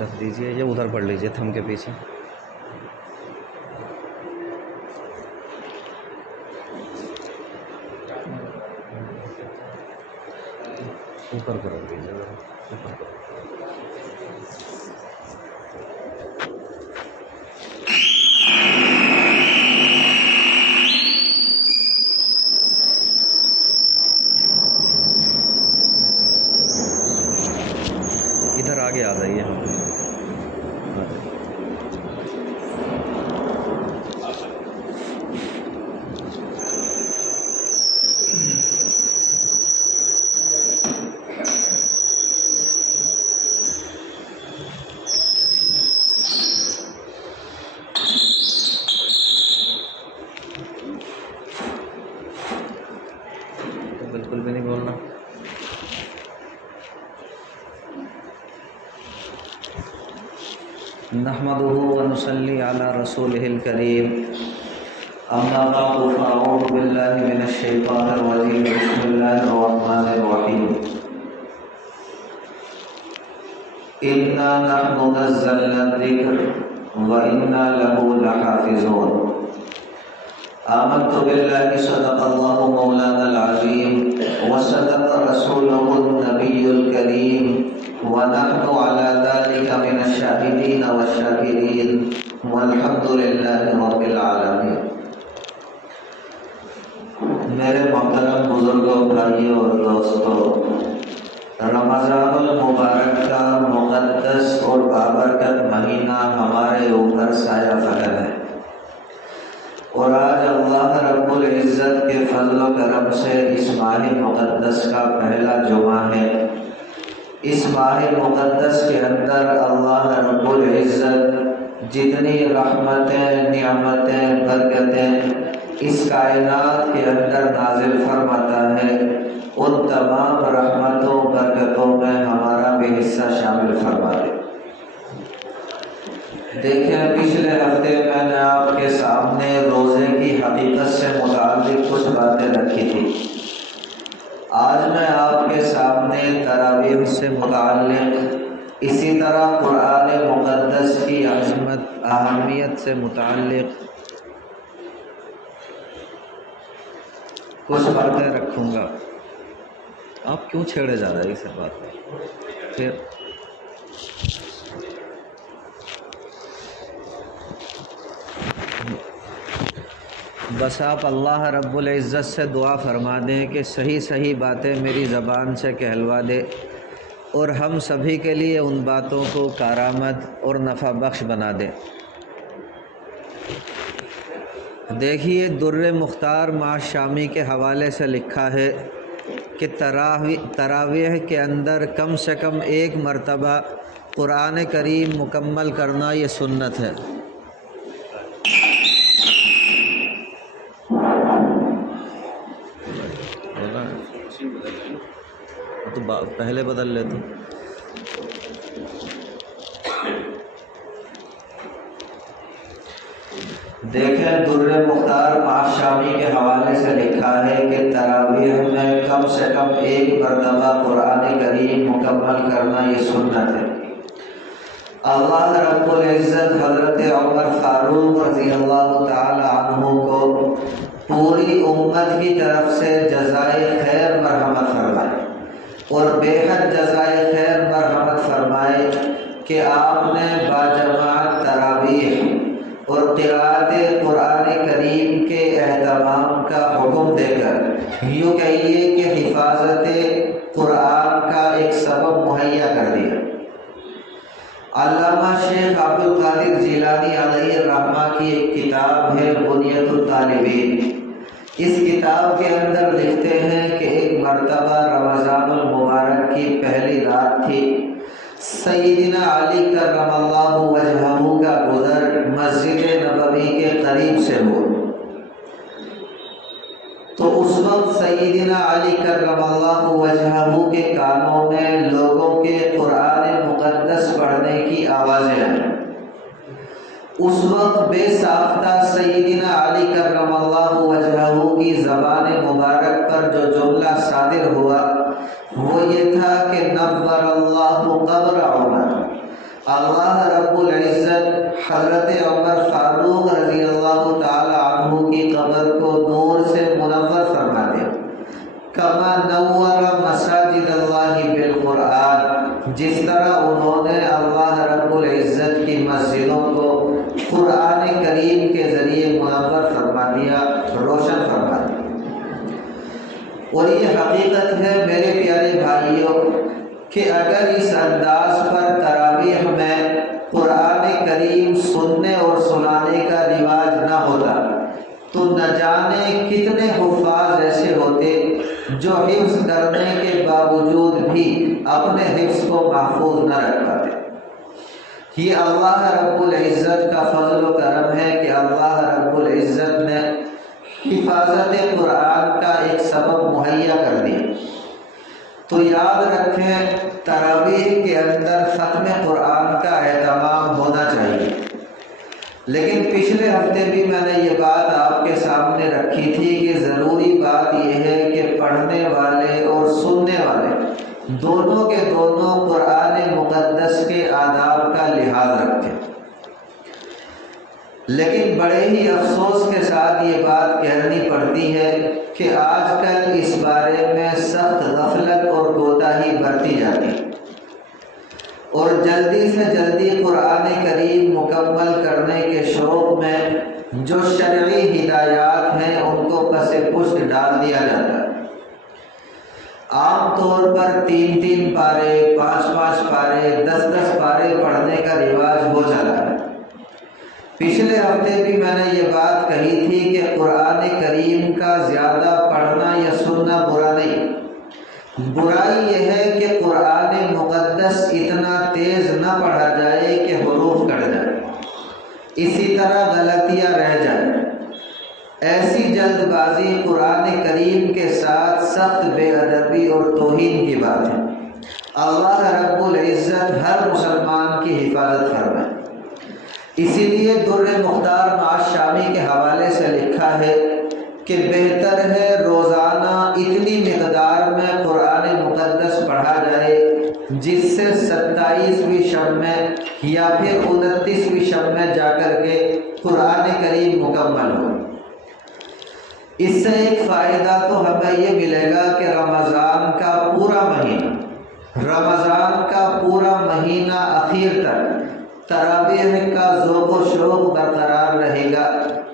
رکھ دیجیے، یہ ادھر پڑھ لیجیے تھم کے پیچھے. اوپر کو رکھ دیجیے ذرا، اوپر کو. ادھر آگے آ جائیے. بالکل بھی نہیں بولنا. نحمده ونصلي على رسوله الكريم. اما بعد فاعوذ بالله من الشيطان الرجيم. بسم الله الرحمن الرحيم. انا نحن نزلنا الذكر وانا له لحافظون. آمنت بالله صدق الله مولانا العظيم وصدق رسوله النبي الكريم ونحن على ذلك من الشاهدين والشاكرين والحمد لله رب العالمين. میرے محترم بزرگوں، بھائیوں اور دوستوں، رمضان المبارک کا مقدس اور بابرکت مہینہ ہمارے اوپر سایہ فلک ہے، اور آج اللہ رب العزت کے فضل و کرم سے اس ماہ مقدس کا پہلا جمعہ ہے. اس ماہ مقدس کے اندر اللہ رب العزت جتنی رحمتیں، نعمتیں، برکتیں اس کائنات کے اندر نازل فرماتا ہے، ان تمام رحمتوں برکتوں میں ہمارا بھی حصہ شامل فرما دے. دیکھیں، پچھلے ہفتے میں نے آپ کے سامنے روزے کی حقیقت سے متعلق کچھ باتیں رکھی تھی. آج میں آپ کے سامنے تراویح سے متعلق، اسی طرح قرآن مقدس کی عظمت، اہمیت سے متعلق کچھ باتیں رکھوں گا. آپ کیوں چھیڑے جا رہے ہیں اس بات پر؟ پھر بس آپ اللہ رب العزت سے دعا فرما دیں کہ صحیح صحیح باتیں میری زبان سے کہلوا دے، اور ہم سبھی کے لیے ان باتوں کو کارآمد اور نفع بخش بنا دے. دیکھیے، در مختار معاش شامی کے حوالے سے لکھا ہے کہ تراویح کے اندر کم سے کم ایک مرتبہ قرآن کریم مکمل کرنا یہ سنت ہے. تو پہلے بدل لیتا. دیکھیں، در مختار معاش شامی کے حوالے سے لکھا ہے کہ تراویح میں کم سے کم ایک مرتبہ قرآن کریم مکمل کرنا یہ سنت ہے. اللہ رب العزت حضرت عمر فاروق رضی اللہ تعالی عنہ کو پوری امت کی طرف سے جزائے خیر مرحمت فرمائے، اور بے حد جزائے خیر مرحمت فرمائے کہ آپ نے باجماعت تراویح اور قراءت قرآن کریم کے اہتمام کا حکم دے کر یوں کہیے کہ حفاظت قرآن کا ایک سبب مہیا کر دیا. علامہ شیخ عبد القادر جیلانی علیہ الرحمہ کی ایک کتاب ہے بنیۃ الطالبین. اس کتاب کے اندر لکھتے ہیں کہ ایک مرتبہ رمضان المبارک کی پہلی رات تھی. سیدنا علی کرم اللہ وجہہ کا گزر مسجد نبوی کے قریب سے ہوا، تو اس وقت سیدنا علی کرم اللہ وجہہ کے کانوں میں لوگوں کے قرآن مقدس پڑھنے اس وقت بے ساختہ سیدنا علی کرم اللہ وجہہ کی زبان مبارک پر جو جملہ صادر ہوا وہ یہ تھا کہ نور اللہ قبر عمر، اللہ رب العزت حضرت عمر فاروق رضی اللہ تعالی عنہ کی قبر کو نور سے منور فرما دے، کما نور مساجد اللہ بالقرآن، جس طرح انہوں نے اللہ رب العزت کی مسجدوں کو قرآن کریم کے ذریعے منور فرما دیا، روشن فرما دیا۔ اور یہ حقیقت ہے میرے پیارے بھائیوں کہ اگر اس انداز پر تراویح میں قرآن کریم سننے اور سنانے کا رواج نہ ہوتا تو نہ جانے کتنے حفاظ ایسے ہوتے جو حفظ کرنے کے باوجود بھی اپنے حفظ کو محفوظ نہ رکھ پاتے۔ یہ اللہ رب العزت کا فضل و کرم ہے کہ اللہ رب العزت نے حفاظت قرآن کا ایک سبب مہیا کر دیا۔ تو یاد رکھیں تراویح کے اندر ختم قرآن کا اہتمام ہونا چاہیے، لیکن پچھلے ہفتے بھی میں نے یہ بات آپ کے سامنے رکھی تھی کہ ضروری بات یہ ہے کہ پڑھنے والے اور سننے والے دونوں کے دونوں قرآن مقدس کے آداب کا لحاظ رکھیں۔ لیکن بڑے ہی افسوس کے ساتھ یہ بات کہنی پڑتی ہے کہ آج کل اس بارے میں سخت غفلت اور کوتاہی برتی جاتی ہے، اور جلدی سے جلدی قرآن کریم مکمل کرنے کے شوق میں جو شرعی ہدایات ہیں ان کو پس پشت ڈال دیا جاتا ہے۔ عام طور پر 3 پارے، 5 پارے، 10 پارے پڑھنے کا رواج ہو چلا ہے۔ پچھلے ہفتے بھی میں نے یہ بات کہی تھی کہ قرآن کریم کا زیادہ پڑھنا یا سننا برا نہیں، برائی یہ ہے کہ قرآن مقدس اتنا تیز نہ پڑھا جائے کہ حروف کٹ جائے، اسی طرح غلطیاں رہ جائیں۔ ایسی جلد بازی قرآن کریم کے ساتھ سخت بے ادبی اور توہین کی بات ہے۔ اللہ رب العزت ہر مسلمان کی حفاظت فرمائے۔ اسی لیے در مختار معاذ شامی کے حوالے سے لکھا ہے کہ بہتر ہے روزانہ اتنی مقدار میں قرآن مقدس پڑھا جائے جس سے 27ویں شب میں یا پھر 29ویں شب میں جا کر کے قرآن کریم مکمل ہو۔ اس سے ایک فائدہ تو ہمیں یہ ملے گا کہ رمضان کا پورا مہینہ اخیر تک تراویح کا ذوق و شوق برقرار رہے گا،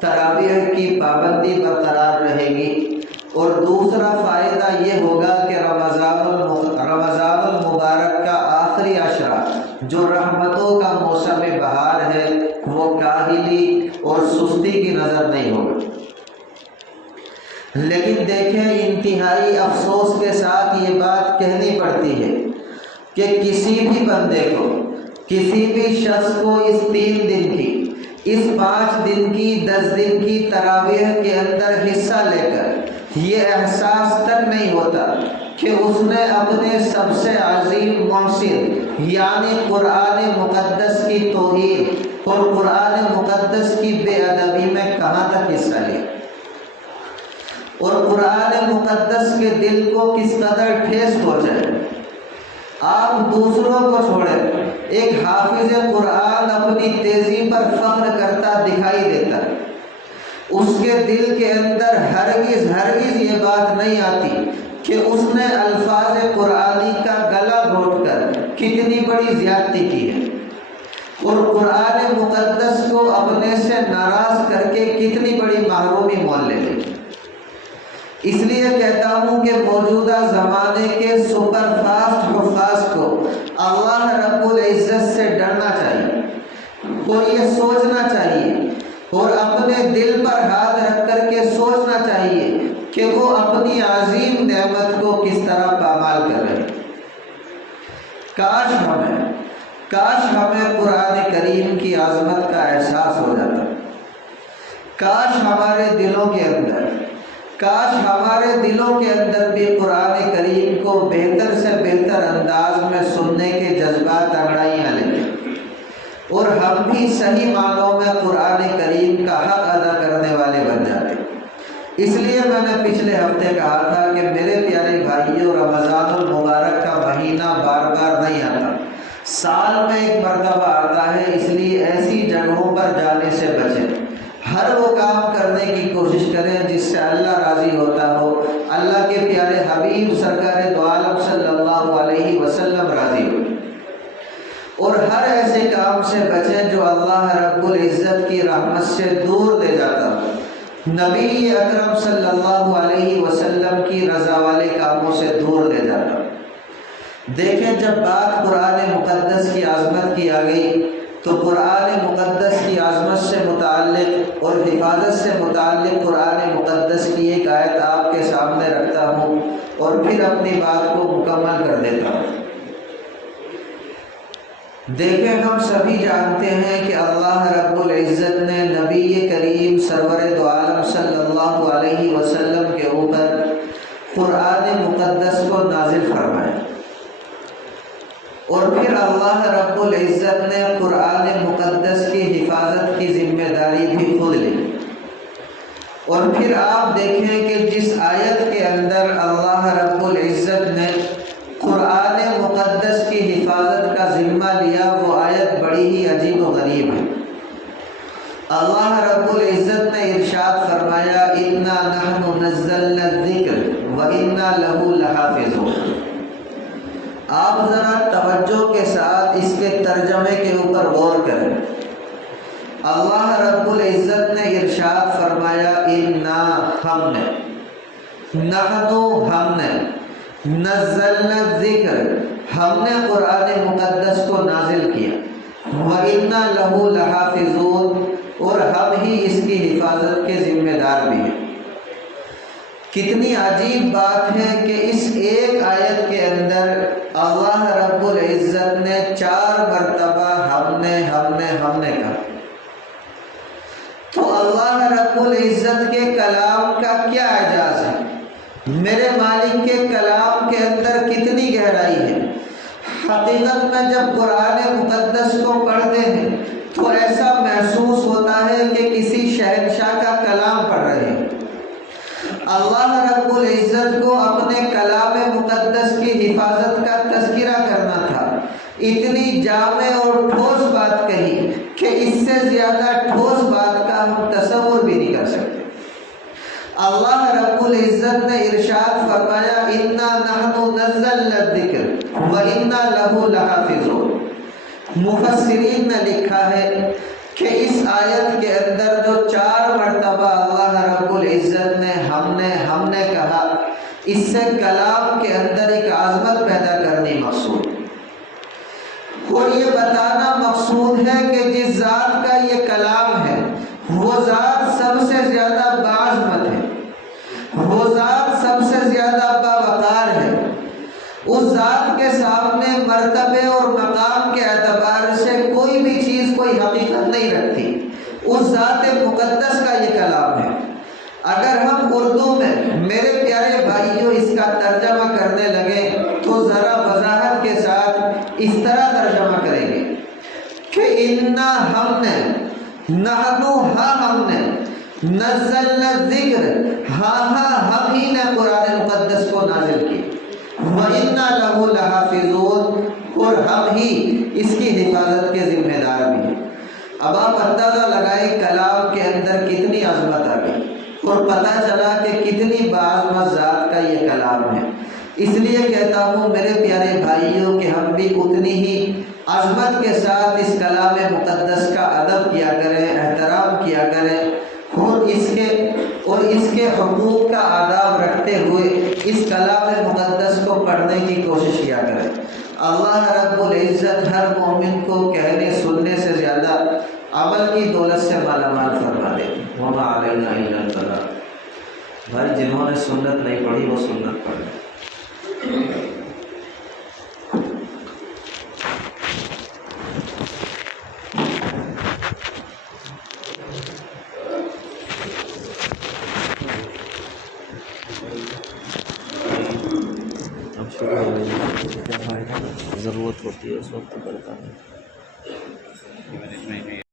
تراویح کی پابندی برقرار رہے گی۔ اور دوسرا فائدہ یہ ہوگا کہ رمضان المبارک کا آخری عشرہ جو رحمتوں کا موسم بہار ہے وہ کاہلی اور سستی کی نظر نہیں ہوگا۔ لیکن دیکھیں انتہائی افسوس کے ساتھ یہ بات کہنی پڑتی ہے کہ کسی بھی بندے کو، کسی بھی شخص کو اس 3 دن کی، اس 5 دن کی، 10 دن کی تراویح کے اندر حصہ لے کر یہ احساس تک نہیں ہوتا کہ اس نے اپنے سب سے عظیم محسن یعنی قرآن مقدس کی توہین اور قرآن مقدس کی بے ادبی میں کہاں تک حصہ لیا، اور قرآن مقدس کے دل کو کس قدر ٹھیس پہنچائے۔ آپ دوسروں کو چھوڑیں، ایک حافظ قرآن اپنی تیزی پر فخر کرتا دکھائی دیتا ہے، اس کے دل کے اندر ہرگز یہ بات نہیں آتی کہ اس نے الفاظ قرآنی کا گلا گھونٹ کر کتنی بڑی زیادتی کی ہے، اور قرآن مقدس کو اپنے سے ناراض کر کے کتنی بڑی محرومی مول لے لی۔ اس لیے کہتا ہوں کہ موجودہ زمانے کے سپر فاسٹ حفاظ کو اللہ رب العزت سے ڈرنا چاہیے اور یہ سوچنا چاہیے اور اپنے دل پر ہاتھ رکھ کر کے سوچنا چاہیے کہ وہ اپنی عظیم نعمت کو کس طرح پامال کر رہے ہیں۔ کاش ہمیں قرآن کریم کی عظمت کا احساس ہو جاتا، کاش ہمارے دلوں کے اندر بھی قرآن کریم کو بہتر سے بہتر انداز میں سننے کے جذبات انگڑائیاں لیں۔ اور ہم بھی صحیح معنوں میں قرآن کریم کا حق ادا کرنے والے بن جاتے۔ اس لیے میں نے پچھلے ہفتے کہا تھا کہ میرے پیارے بھائیوں، رمضان المبارک کا مہینہ بار بار نہیں آتا، سال میں ایک مرتبہ آتا ہے، اس لیے ایسی جگہوں پر جانے سے بچیں۔ ہر وہ کام کرنے کی کوشش کریں جس سے اللہ راضی ہوتا ہو، اللہ کے پیارے حبیب سرکار دو عالم صلی اللہ علیہ وسلم راضی ہو، اور ہر ایسے کام سے بچیں جو اللہ رب العزت کی رحمت سے دور دے جاتا ہو، نبی اکرم صلی اللہ علیہ وسلم کی رضا والے کاموں سے دور لے جاتا۔ دیکھیں، جب بات قرآن مقدس کی عظمت کی آ گئی تو قرآن مقدس کی عظمت سے متعلق اور حفاظت سے متعلق قرآن مقدس کی ایک آیت آپ کے سامنے رکھتا ہوں اور پھر اپنی بات کو مکمل کر دیتا ہوں۔ دیکھیں، ہم سبھی جانتے ہیں کہ اللہ رب العزت نے نبی کریم سرور دو عالم صلی اللہ علیہ وسلم کے اوپر قرآن مقدس کو نازل فرمایا، اور پھر اللہ رب العزت نے قرآن مقدس کی حفاظت کی ذمہ داری بھی خود لی۔ اور پھر آپ دیکھیں کہ جس آیت کے اندر اللہ رب العزت نے قرآن مقدس کی حفاظت کا ذمہ لیا، وہ آیت بڑی ہی عجیب و غریب ہے۔ اللہ رب العزت نے ارشاد فرمایا، اِنَّا نَحْنُ نَزَّلْنَا الذِّكْرَ وَإِنَّا لَهُ لَحَافِظُونَ۔ آپ ذرا توجہ کے ساتھ اس کے ترجمے کے اوپر غور کریں۔ اللہ رب العزت نے ارشاد فرمایا، اِنَّا ہم نے، نَحْنُ ہم نے، نزلنا الذکر ہم نے قرآن مقدس کو نازل کیا، وَإِنَّا لَهُ لَحَافِظُونَ اور ہم ہی اس کی حفاظت کے ذمہ دار بھی ہیں۔ کتنی عجیب بات ہے کہ اس ایک آیت کے اندر اللہ رب العزت نے 4 مرتبہ ہم نے کہا۔ تو اللہ رب العزت کے کلام کا کیا اعجاز ہے، میرے مالک کے کلام کے اندر کتنی گہرائی ہے۔ حقیقت میں جب قرآن مقدس کو پڑھتے ہیں تو ایسا محسوس ہوتا ہے کہ کسی شہنشاہ کا کلام پڑھ رہے ہیں۔ اللہ رب العزت کو اپنے کلام مقدس کی حفاظت کا تذکرہ کرنا تھا، اتنی جامع اور ٹھوس بات کہی کہ اس سے زیادہ ٹھوس بات کا ہم تصور بھی نہیں کر سکتے۔ اللہ رب العزت نے ارشاد فرمایا، اِنَّا نَحْنُ نَزَّلْنَا الذِّكْرَ وَإِنَّا لَهُ لَحَافِظُونَ۔ مفسرین نے لکھا ہے کہ اس آیت کے اندر جو 4 مرتبہ اللہ رب العزت نے ہم نے کہا، اس سے کلام کے اندر ایک عظمت پیدا کرنی مقصود، اور یہ بتانا مقصود ہے کہ جس ذات کا یہ کلام ہے وہ ذات سب سے زیادہ باعظمت ہے، وہ ذات سب سے زیادہ باوقار ہے۔ اس ذات کے سامنے مرتبے اور مقام کے اعتبار سے کوئی بھی چیز کوئی حقیقت نہیں رکھتی۔ اس ذات مقدس کا یہ کلام ہے۔ اگر ہم اردو میں، میرے پیارے بھائیوں، اس کا ترجمہ کرنے لگے تو ذرا وضاحت کے ساتھ اس طرح ترجمہ کریں گے کہ اِنَّا ہم نے، نَحْنُ ہم نے، نزلنا الذکر ہم ہی نے قرآن مقدس کو نازل کی، وَإِنَّا لَهُ لَحَافِظُونَ اور ہم ہی اس کی حفاظت کے ذمہ دار بھی ہیں۔ اب آپ اندازہ لگائیں کلام کے اندر کتنی عظمت آ گئی، اور پتہ چلا کہ کتنی باعظمت ذات کا یہ کلام ہے۔ اس لیے کہتا ہوں میرے پیارے بھائیوں کہ ہم بھی اتنی ہی عظمت کے ساتھ اس کلام مقدس کا ادب کیا کریں، احترام کیا کریں، اور اس کے حقوق کا آداب رکھتے ہوئے اس کلام مقدس کو پڑھنے کی کوشش کیا کریں۔ اللہ رب العزت ہر مومن کو کہنے سننے سے زیادہ عمل کی دولت سے مالا مال فرما دے۔ وما علینا الا البلاغ۔ بھائی جنہوں نے سنت نہیں پڑھی وہ سنت پڑھیں۔ ضرورت ہوتی ہے اس وقت کرتا ہے۔ اسی وجہ سے میں